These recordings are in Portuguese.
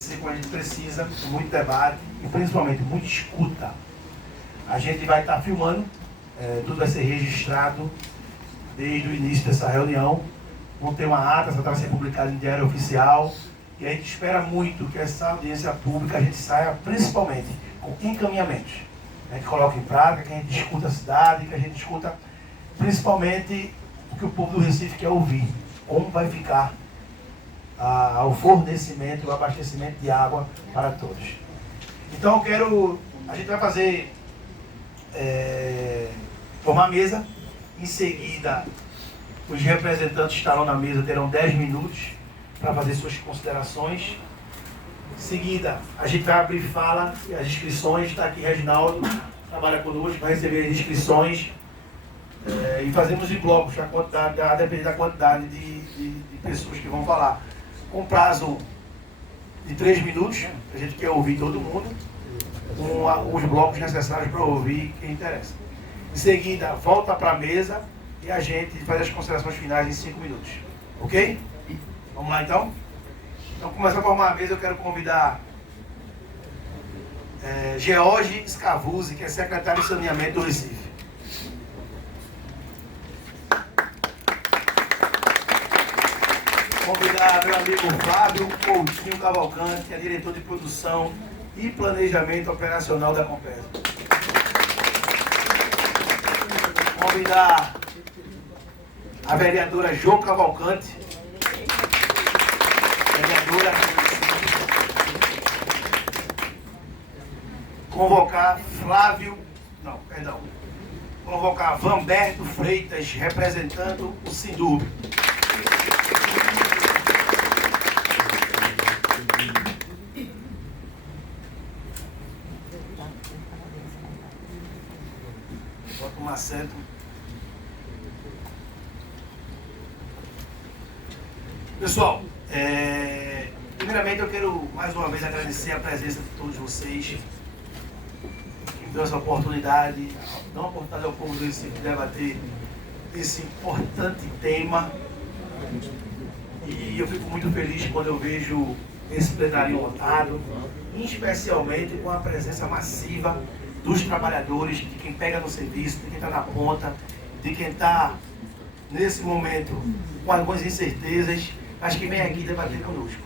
Como a gente precisa, muito debate e principalmente muita escuta. A gente vai estar filmando, tudo vai ser registrado desde o início dessa reunião. Vão ter uma ata, essa ata vai ser publicada em diário oficial. E a gente espera muito que essa audiência pública a gente saia principalmente com encaminhamentos. A gente coloca em prática, que a gente escuta a cidade, que a gente escuta principalmente o que o povo do Recife quer ouvir. Como vai ficar o fornecimento, o abastecimento de água para todos. Então a gente vai fazer, formar a mesa, em seguida os representantes estarão na mesa, terão 10 minutos para fazer suas considerações. Em seguida, a gente vai abrir fala, as inscrições, está aqui Reginaldo, trabalha conosco, vai receber as inscrições e fazemos em blocos, a depender da quantidade de pessoas que vão falar. Com prazo de 3 minutos, a gente quer ouvir todo mundo, com os blocos necessários para ouvir quem interessa. Em seguida, volta para a mesa e a gente faz as considerações finais em 5 minutos. Ok? Vamos lá então? Então, começando a formar a mesa, eu quero convidar George Scavuzzi, que é secretário de Saneamento do Recife. Convidar meu amigo Flávio Coutinho Cavalcante, que é diretor de produção e planejamento operacional da Compesa. Convidar a vereadora Jo Cavalcante, vereadora. Convocar convocar Vanberto Freitas, representando o Sindub. Bota um assento. Pessoal, primeiramente eu quero mais uma vez agradecer a presença de todos vocês que me deu essa oportunidade, dar uma oportunidade ao povo do Recife de debater esse importante tema. E eu fico muito feliz quando eu vejo esse plenário lotado, especialmente com a presença massiva dos trabalhadores, de quem pega no serviço, de quem está na ponta, de quem está nesse momento com algumas incertezas, mas que vem aqui debater conosco.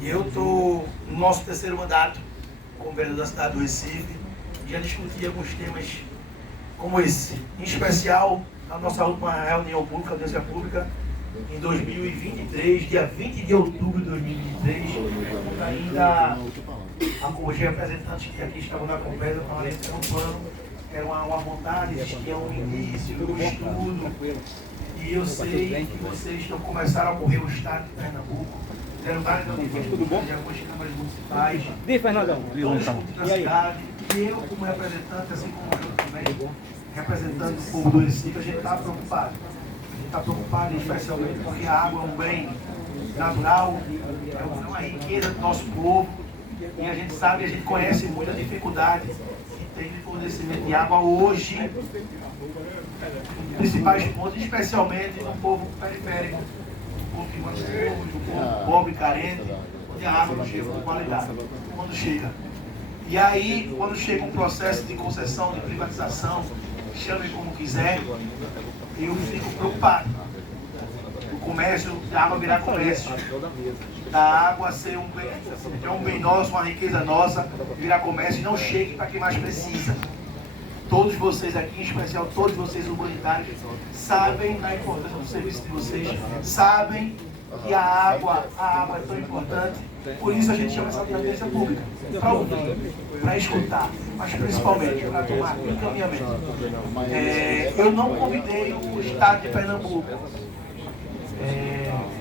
E eu estou no nosso 3º mandato como vereador da cidade do Recife e já discuti alguns temas como esse, em especial na nossa última reunião pública, audiência pública, em 2023, dia 20 de outubro de 2023, ainda os representantes que aqui estavam na Compesa falaram que era um plano, era uma vontade, existia um início, um estudo, e eu sei que vocês começaram a correr o estado de Pernambuco, fizeram várias audiências de algumas câmaras municipais, todos discutindo a cidade, e eu como representante, assim como eu também, representando o povo do Recife, a gente está preocupado. A gente está preocupado especialmente porque a água é um bem natural, é uma riqueza do nosso povo, e a gente sabe, a gente conhece muito a dificuldade que tem de fornecimento de água hoje, em principais pontos, especialmente no povo periférico, no povo que mais pobre, no povo pobre, carente, onde a água não chega com qualidade, quando chega. E aí, quando chega um processo de concessão, de privatização, chame como quiser, eu fico preocupado. O comércio, da água virar comércio, da água ser um bem nosso, uma riqueza nossa, virar comércio e não chegue para quem mais precisa. Todos vocês aqui, em especial todos vocês humanitários, sabem da importância do serviço de vocês, sabem que a água é tão importante, por isso a gente chama essa audiência pública, para ouvir, para escutar, mas principalmente para tomar encaminhamento. Eu não convidei o estado de Pernambuco.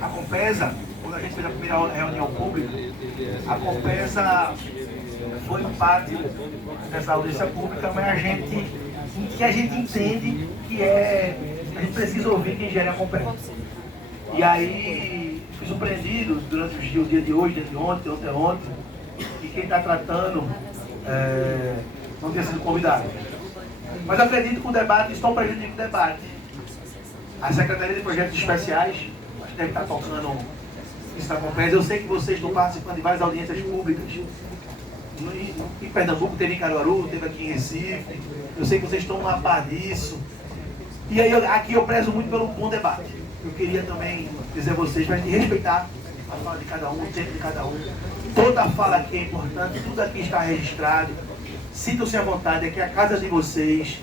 A Compesa, quando a gente fez a primeira reunião pública, a Compesa foi parte dessa audiência pública, mas a gente entende que a gente precisa ouvir quem gera a Compesa. E aí, fui surpreendido durante o dia de hoje, dia de ontem, e quem está tratando não ter sido convidado. Mas acredito que o debate, estou prejudicando o debate. A Secretaria de Projetos Especiais, acho que deve estar tocando da Compesa. Eu sei que vocês estão participando de várias audiências públicas. Em Pernambuco, teve em Caruaru, teve aqui em Recife. Eu sei que vocês estão a par disso. E aí, aqui eu prezo muito pelo bom debate. Eu queria também dizer a vocês, para a gente respeitar a fala de cada um, o tempo de cada um. Toda fala aqui é importante, tudo aqui está registrado. Sintam-se à vontade, aqui é a casa de vocês.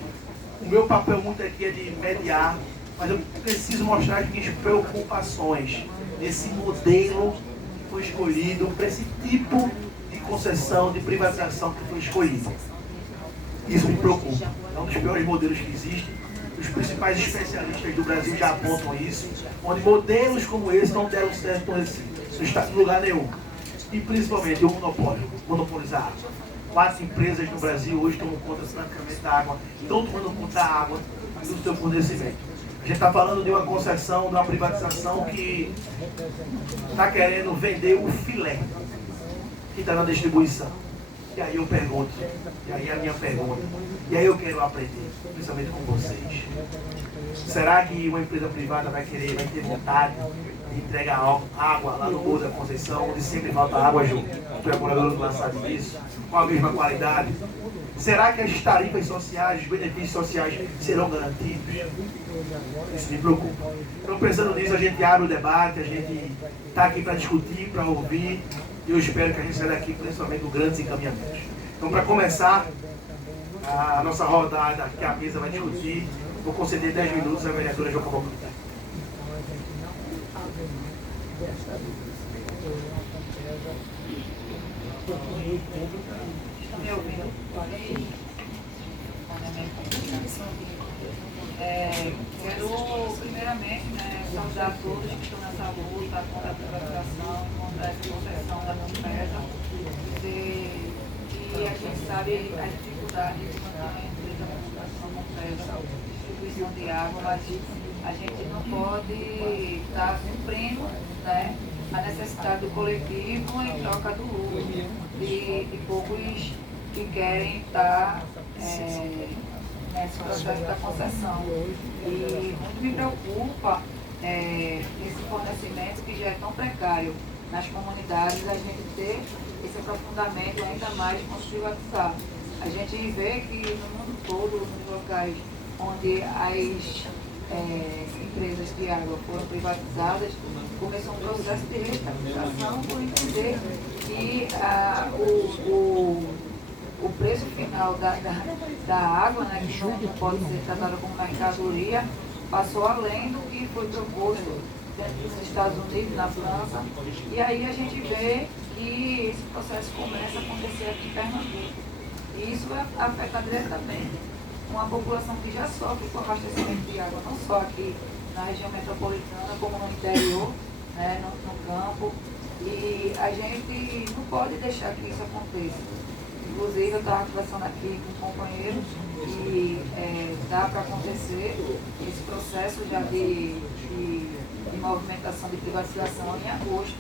O meu papel muito aqui é de mediar, mas eu preciso mostrar as minhas preocupações nesse modelo que foi escolhido, para esse tipo de concessão, de privatização que foi escolhido. Isso me preocupa. É um dos piores modelos que existem. Os principais especialistas do Brasil já apontam isso, onde modelos como esse não deram certo no está em lugar nenhum. E principalmente o monopólio, monopolizar a água. 4 empresas no Brasil hoje tomam conta praticamente da água, estão tomando conta da água e do seu fornecimento. A gente está falando de uma concessão, de uma privatização que está querendo vender o filé que está na distribuição. E aí eu pergunto, e aí a minha pergunta, e aí eu quero aprender, principalmente com vocês. Será que uma empresa privada vai ter vontade de entregar água lá no Morro da Conceição, onde sempre falta água, Ju? Tu é morador do lançado disso, com a mesma qualidade? Será que as tarifas sociais, os benefícios sociais serão garantidos? Isso me preocupa. Então, pensando nisso, a gente abre o debate, a gente está aqui para discutir, para ouvir, e eu espero que a gente saia daqui principalmente com grandes encaminhamentos. Então, para começar a nossa rodada, que a mesa vai discutir, vou conceder 10 minutos à vereadora Joca Balbini. Estão me ouvindo? Quero primeiramente saudar todos que estão nessa luta contra a privatização, contra a concessão da Compesa, dizer que a gente sabe as dificuldades que mantém a empresa da Compesa, distribuição de água, mas a gente não pode estar cumprindo, né, a necessidade do coletivo em troca do lucro de poucos que querem estar nesse processo da concessão. E muito me preocupa esse fornecimento que já é tão precário nas comunidades, a gente ter esse aprofundamento ainda mais com os privatizados. A gente vê que no mundo todo, nos locais onde as empresas de água foram privatizadas, começou um processo de reestabilização por entender que o preço final da água, né, que não pode ser tratada como mercadoria, passou além do que foi proposto dentro dos Estados Unidos, na França, e aí a gente vê que esse processo começa a acontecer aqui em Pernambuco. E isso afeta diretamente uma população que já sofre com abastecimento de água, não só aqui na região metropolitana, como no interior, né, no campo, e a gente não pode deixar que isso aconteça. Inclusive, eu estava conversando aqui com um companheiro e dá para acontecer esse processo já de movimentação de privatização em agosto.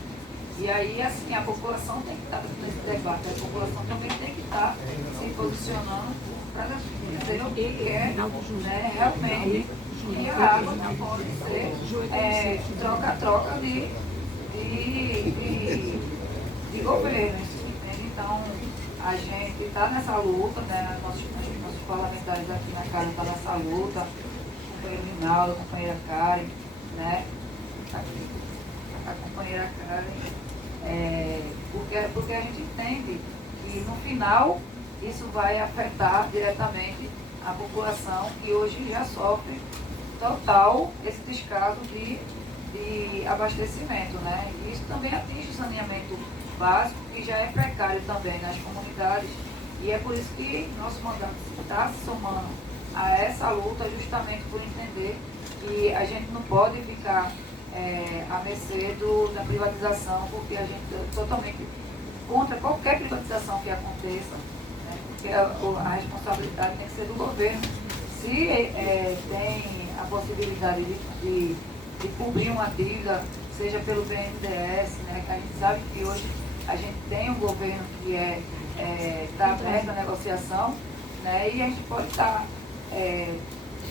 E aí, assim, a população tem que estar nesse debate, a população também tem que estar se posicionando para dizer o que quer, né, realmente. E a água não pode ser troca-troca de governos, entende? Então, a gente está nessa luta, né? Nossos parlamentares aqui na casa estão nessa luta, o companheiro Rinaldo, a companheira Karen, né? A companheira Karen, porque a gente entende que no final isso vai afetar diretamente a população que hoje já sofre total esse descaso de abastecimento, né? E isso também atinge o saneamento básico, que já é precário também nas comunidades, e é por isso que nosso mandato está se somando a essa luta, justamente por entender que a gente não pode ficar à mercê da privatização, porque a gente é totalmente contra qualquer privatização que aconteça, né? Porque a responsabilidade tem que ser do governo. Se tem a possibilidade de cobrir uma dívida, seja pelo BNDES, né, que a gente sabe que hoje a gente tem um governo que está aberto à negociação, né, e a gente pode estar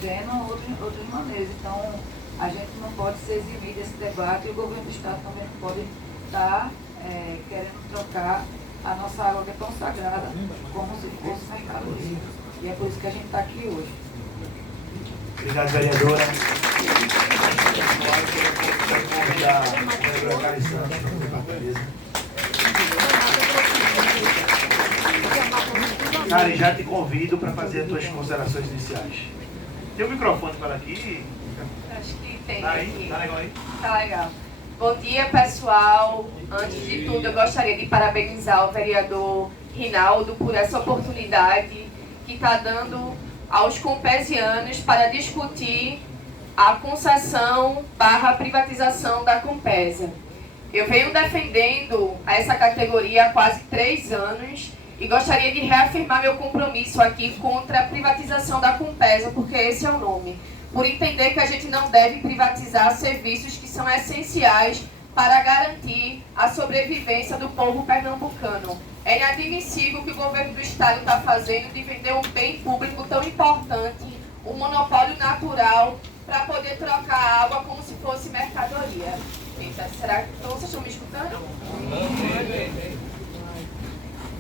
vendo outras maneiras. Então, a gente não pode se eximir desse debate, e o governo do Estado também não pode está querendo trocar a nossa água que é tão sagrada como se fosse mercadoria. E é por isso que a gente está aqui hoje. Obrigado, vereadora. Quero convidar o vereador Cari Santos para fazer parte da mesa. Cari, já te convido para fazer as tuas considerações iniciais. Tem um microfone para aqui? Acho que tem Tá aí? aqui. Tá legal aí? Tá legal. Bom dia, pessoal. Antes de tudo, eu gostaria de parabenizar o vereador Rinaldo por essa oportunidade que está dando aos compesianos para discutir a concessão / privatização da Compesa. Eu venho defendendo essa categoria há quase 3 anos e gostaria de reafirmar meu compromisso aqui contra a privatização da Compesa, porque esse é o nome. Por entender que a gente não deve privatizar serviços que são essenciais para garantir a sobrevivência do povo pernambucano. É inadmissível o que o governo do estado está fazendo de vender um bem público tão importante, um monopólio natural, para poder trocar água como se fosse mercadoria. Eita, será que vocês estão me escutando?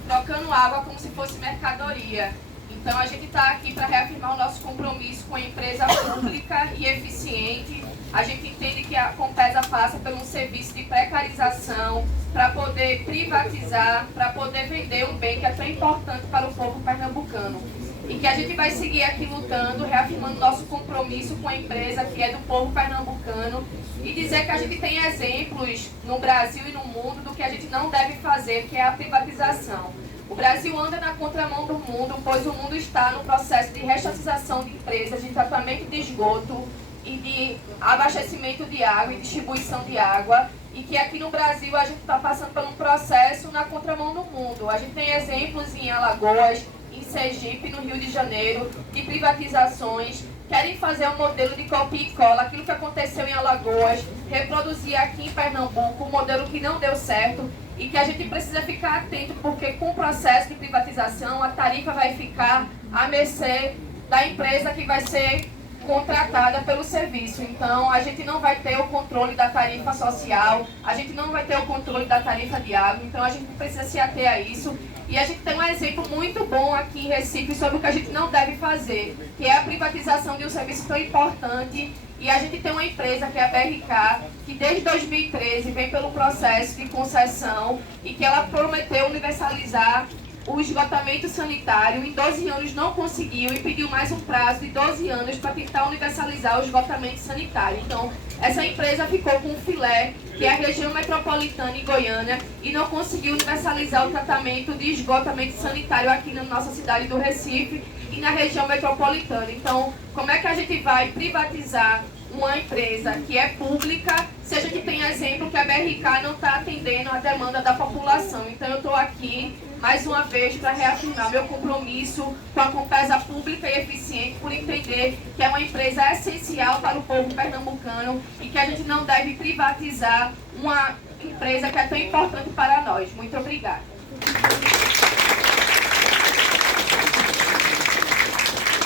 Trocando água como se fosse mercadoria. Então, a gente está aqui para reafirmar o nosso compromisso com a empresa pública e eficiente. A gente entende que a Compesa passa por um serviço de precarização para poder privatizar, para poder vender um bem que é tão importante para o povo pernambucano. E que a gente vai seguir aqui lutando, reafirmando nosso compromisso com a empresa que é do povo pernambucano e dizer que a gente tem exemplos no Brasil e no mundo do que a gente não deve fazer, que é a privatização. O Brasil anda na contramão do mundo, pois o mundo está no processo de restatização de empresas, de tratamento de esgoto e de abastecimento de água e distribuição de água, e que aqui no Brasil a gente está passando por um processo na contramão do mundo. A gente tem exemplos em Alagoas, em Sergipe, no Rio de Janeiro, de privatizações, querem fazer um modelo de copia e cola, aquilo que aconteceu em Alagoas, reproduzir aqui em Pernambuco, um modelo que não deu certo, e que a gente precisa ficar atento, porque com o processo de privatização, a tarifa vai ficar à mercê da empresa que vai ser contratada pelo serviço. Então, a gente não vai ter o controle da tarifa social, a gente não vai ter o controle da tarifa de água, então a gente precisa se ater a isso. E a gente tem um exemplo muito bom aqui em Recife sobre o que a gente não deve fazer, que é a privatização de um serviço tão importante. E a gente tem uma empresa, que é a BRK, que desde 2013 vem pelo processo de concessão e que ela prometeu universalizar o esgotamento sanitário. Em 12 anos não conseguiu e pediu mais um prazo de 12 anos para tentar universalizar o esgotamento sanitário. Então, essa empresa ficou com um filé, que é a região metropolitana e Goiânia, e não conseguiu universalizar o tratamento de esgotamento sanitário aqui na nossa cidade do Recife e na região metropolitana. Então, como é que a gente vai privatizar uma empresa que é pública, se a gente tem exemplo que a BRK não está atendendo a demanda da população? Então, eu estou aqui mais uma vez para reafirmar meu compromisso com a Compesa pública e eficiente, por entender que é uma empresa essencial para o povo pernambucano e que a gente não deve privatizar uma empresa que é tão importante para nós. Muito obrigada.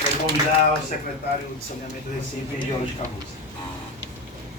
Quero convidar o secretário de Saneamento do Recife, Jorge Camuso.